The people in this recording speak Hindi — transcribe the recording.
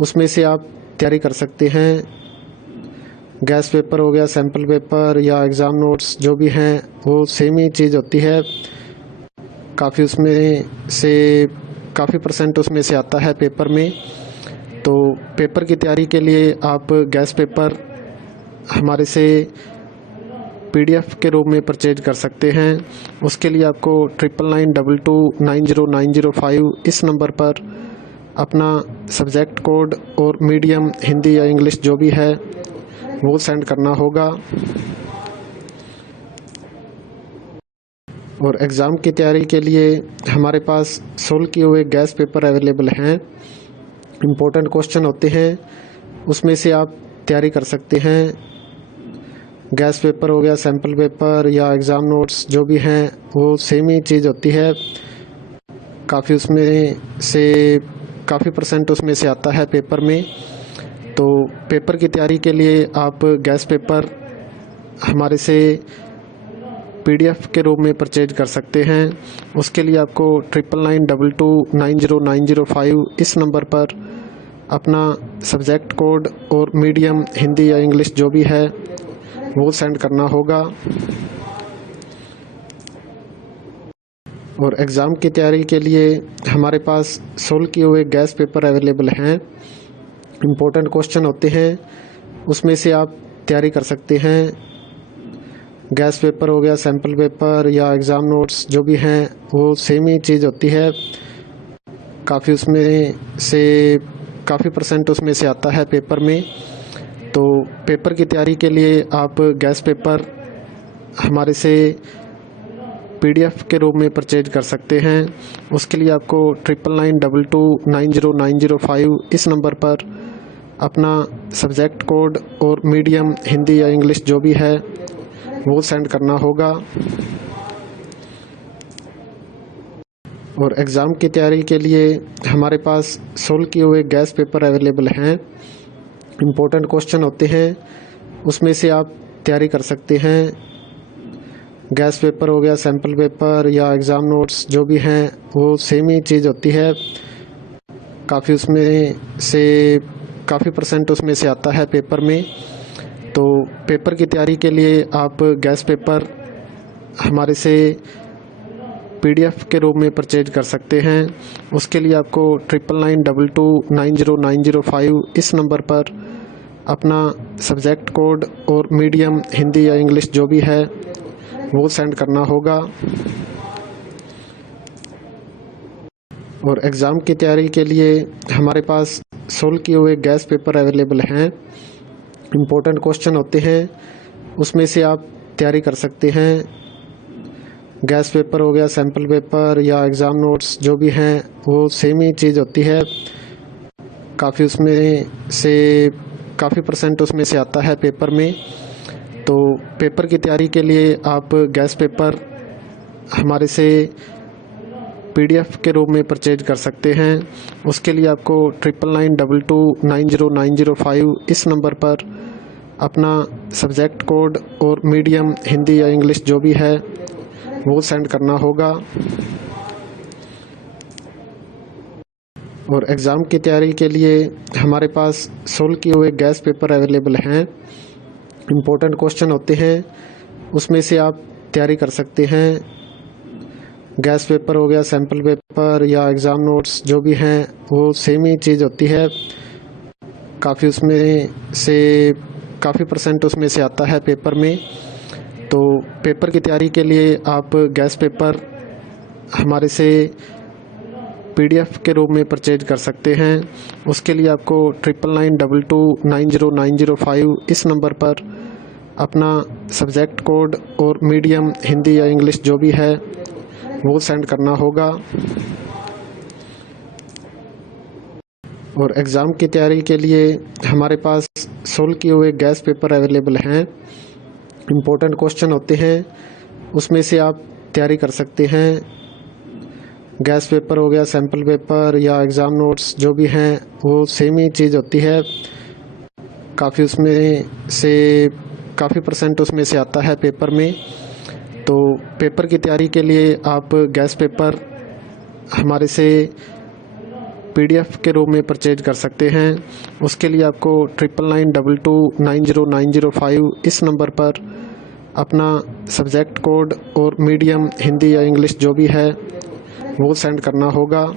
उसमें से आप तैयारी कर सकते हैं। गैस पेपर हो गया, सैम्पल पेपर या एग्ज़ाम नोट्स जो भी हैं वो सेम ही चीज़ होती है। काफ़ी उसमें से काफ़ी परसेंट उसमें से आता है पेपर में। तो पेपर की तैयारी के लिए आप गैस पेपर हमारे से PDF के रूप में परचेज कर सकते हैं। उसके लिए आपको 9992290905 इस नंबर पर अपना सब्जेक्ट कोड और मीडियम हिंदी या इंग्लिश जो भी है वो सेंड करना होगा। और एग्ज़ाम की तैयारी के लिए हमारे पास सोल्व किए हुए गैस पेपर अवेलेबल हैं। इम्पोर्टेंट क्वेश्चन होते हैं, उसमें से आप तैयारी कर सकते हैं। गैस पेपर हो गया, सैम्पल पेपर या एग्ज़ाम नोट्स जो भी हैं वो सेम ही चीज़ होती है। काफ़ी उसमें से काफ़ी परसेंट उसमें से आता है पेपर में। तो पेपर की तैयारी के लिए आप गैस पेपर हमारे से PDF के रूप में परचेज कर सकते हैं। उसके लिए आपको 9992290905 इस नंबर पर अपना सब्जेक्ट कोड और मीडियम हिंदी या इंग्लिश जो भी है वो सेंड करना होगा। और एग्ज़ाम की तैयारी के लिए हमारे पास सोल्व किए हुए गैस पेपर अवेलेबल हैं। इम्पोर्टेंट क्वेश्चन होते हैं, उसमें से आप तैयारी कर सकते हैं। गैस पेपर हो गया, सैम्पल पेपर या एग्ज़ाम नोट्स जो भी हैं वो सेम ही चीज़ होती है। काफ़ी उसमें से काफ़ी परसेंट उसमें से आता है पेपर में। तो पेपर की तैयारी के लिए आप गैस पेपर हमारे से PDF के रूप में परचेज कर सकते हैं। उसके लिए आपको 9992290905 इस नंबर पर अपना सब्जेक्ट कोड और मीडियम हिंदी या इंग्लिश जो भी है वो सेंड करना होगा। और एग्ज़ाम की तैयारी के लिए हमारे पास सोल्व किए हुए गैस पेपर अवेलेबल हैं। इम्पोर्टेंट क्वेश्चन होते हैं, उसमें से आप तैयारी कर सकते हैं। गैस पेपर हो गया, सैम्पल पेपर या एग्ज़ाम नोट्स जो भी हैं वो सेम ही चीज़ होती है। काफ़ी उसमें से काफ़ी परसेंट उसमें से आता है पेपर में। तो पेपर की तैयारी के लिए आप गैस पेपर हमारे से PDF के रूप में परचेज कर सकते हैं। उसके लिए आपको 9992290905 इस नंबर पर अपना सब्जेक्ट कोड और मीडियम हिंदी या इंग्लिश जो भी है वो सेंड करना होगा। और एग्ज़ाम की तैयारी के लिए हमारे पास सोल्व किए हुए गैस पेपर अवेलेबल हैं। इम्पोर्टेंट क्वेश्चन होते हैं, उसमें से आप तैयारी कर सकते हैं। गैस पेपर हो गया, सैम्पल पेपर या एग्ज़ाम नोट्स जो भी हैं वो सेम ही चीज़ होती है। काफ़ी उसमें से काफ़ी परसेंट उसमें से आता है पेपर में। तो पेपर की तैयारी के लिए आप गैस पेपर हमारे से PDF के रूप में परचेज कर सकते हैं। उसके लिए आपको 9992290905 इस नंबर पर अपना सब्जेक्ट कोड और मीडियम हिंदी या इंग्लिश जो भी है वो सेंड करना होगा। और एग्ज़ाम की तैयारी के लिए हमारे पास सोल्व किए हुए गैस पेपर अवेलेबल हैं। इम्पोर्टेंट क्वेश्चन होते हैं, उसमें से आप तैयारी कर सकते हैं। गैस पेपर हो गया, सैम्पल पेपर या एग्ज़ाम नोट्स जो भी हैं वो सेम ही चीज़ होती है। काफ़ी उसमें से काफ़ी परसेंट उसमें से आता है पेपर में। तो पेपर की तैयारी के लिए आप गैस पेपर हमारे से PDF के रूप में परचेज कर सकते हैं। उसके लिए आपको 9992290905 इस नंबर पर अपना सब्जेक्ट कोड और मीडियम हिंदी या इंग्लिश जो भी है वो सेंड करना होगा। और एग्ज़ाम की तैयारी के लिए हमारे पास सोल्व किए हुए गैस पेपर अवेलेबल हैं। इम्पोर्टेंट क्वेश्चन होते हैं, उसमें से आप तैयारी कर सकते हैं। गैस पेपर हो गया, सैम्पल पेपर या एग्ज़ाम नोट्स जो भी हैं वो सेम ही चीज़ होती है। काफ़ी उसमें से काफ़ी परसेंट उसमें से आता है पेपर में। तो पेपर की तैयारी के लिए आप गैस पेपर हमारे से PDF के रूप में परचेज कर सकते हैं। उसके लिए आपको 9992290905 इस नंबर पर अपना सब्जेक्ट कोड और मीडियम हिंदी या इंग्लिश जो भी है वो सेंड करना होगा।